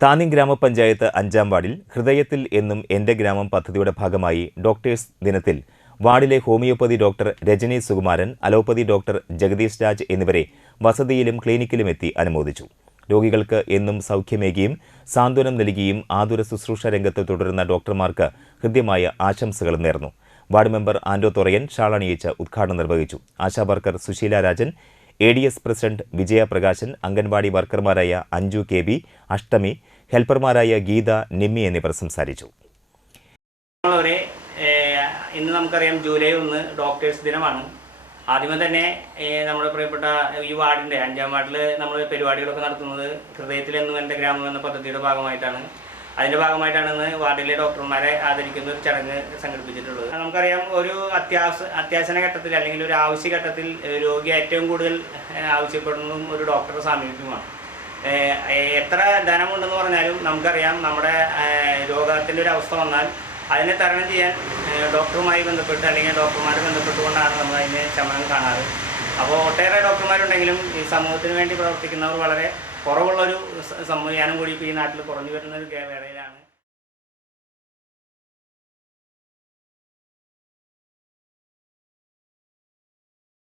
താന്യം ഗ്രാമപഞ്ചായത്ത് അഞ്ചാം വാർഡിൽ ഹൃദയത്തിൽ എന്നും എന്റെ ഗ്രാമം പദ്ധതിയുടെ ഭാഗമായി ഡോക്ടേഴ്സ് ദിനത്തിൽ വാർഡിലെ homoeopathy doctor Rajani Sukumaran allopathy doctor Jagadish Raj എന്നിവരെ വസതിയിലും ക്ലിനിക്കിലും എത്തി അനുമോദിച്ചു. രോഗികൾക്ക് എന്നും സൗഖ്യമേകിയും സാന്ത്വനം നൽകിയും ആതുര ശുശ്രൂഷ രംഗത്ത് തുടരുന്ന ഡോക്ടർമാർക്ക് ഹൃദ്യമായ ആശംസകൾ നേർന്നു. വാർഡ് മെമ്പർ ആൻഡോ തൊറയൻ ഷാളണിയിച്ച് ഉദ്ഘാടനം നിർവഹിച്ചു. Asha worker Susheela Rajan A D S president Vijaya Prakashan anganwadi വർക്കർമാരായ Anju K B Ashtami ഹെൽപ്പർമാരായ ഗീത നിമ്മി എന്നിവർ സംസാരിച്ചു. ഇന്ന് നമുക്കറിയാം ജൂലൈ ഒന്ന് ഡോക്ടേഴ്സ് ദിനമാണ്. ആദ്യമേ തന്നെ നമ്മുടെ പ്രിയപ്പെട്ട ഈ വാർഡിന്റെ അഞ്ചാം വാർഡിൽ നമ്മൾ പരിപാടികളൊക്കെ നടത്തുന്നത് ഹൃദയത്തിലെന്നും എന്റെ ഗ്രാമം എന്ന പദ്ധതിയുടെ ഭാഗമായിട്ടാണ്. അതിന്റെ ഭാഗമായിട്ടാണ് ഇന്ന് വാർഡിലെ ഡോക്ടർമാരെ ആദരിക്കുന്ന ഒരു ചടങ്ങ് സംഘടിപ്പിച്ചിട്ടുള്ളത്. നമുക്കറിയാം ഒരു അത്യാവശ്യ അത്യാസന ഘട്ടത്തിൽ അല്ലെങ്കിൽ ഒരു ആവശ്യ ഘട്ടത്തിൽ രോഗി ഏറ്റവും കൂടുതൽ ആവശ്യപ്പെടുന്നതും ഒരു ഡോക്ടറെ സാമീപ്യമാണ് എത്ര ധനമുണ്ടെന്ന് പറഞ്ഞാലും നമുക്കറിയാം നമ്മുടെ രോഗത്തിന്റെ ഒരു അവസ്ഥ വന്നാൽ അതിനെ തരണം ചെയ്യാൻ ഡോക്ടറുമായി ബന്ധപ്പെട്ട് അല്ലെങ്കിൽ ഡോക്ടർമാരെ ബന്ധപ്പെട്ടുകൊണ്ടാണ് നമ്മൾ അതിനെ ശമനം കാണാറ്. അപ്പോൾ ഒട്ടേറെ ഡോക്ടർമാരുണ്ടെങ്കിലും ഈ സമൂഹത്തിന് വേണ്ടി പ്രവർത്തിക്കുന്നവർ വളരെ കുറവുള്ളൊരു സംവിധാനം കൂടി ഇപ്പോൾ ഈ നാട്ടിൽ കുറഞ്ഞു വരുന്ന ഒരു വേളയിലാണ്.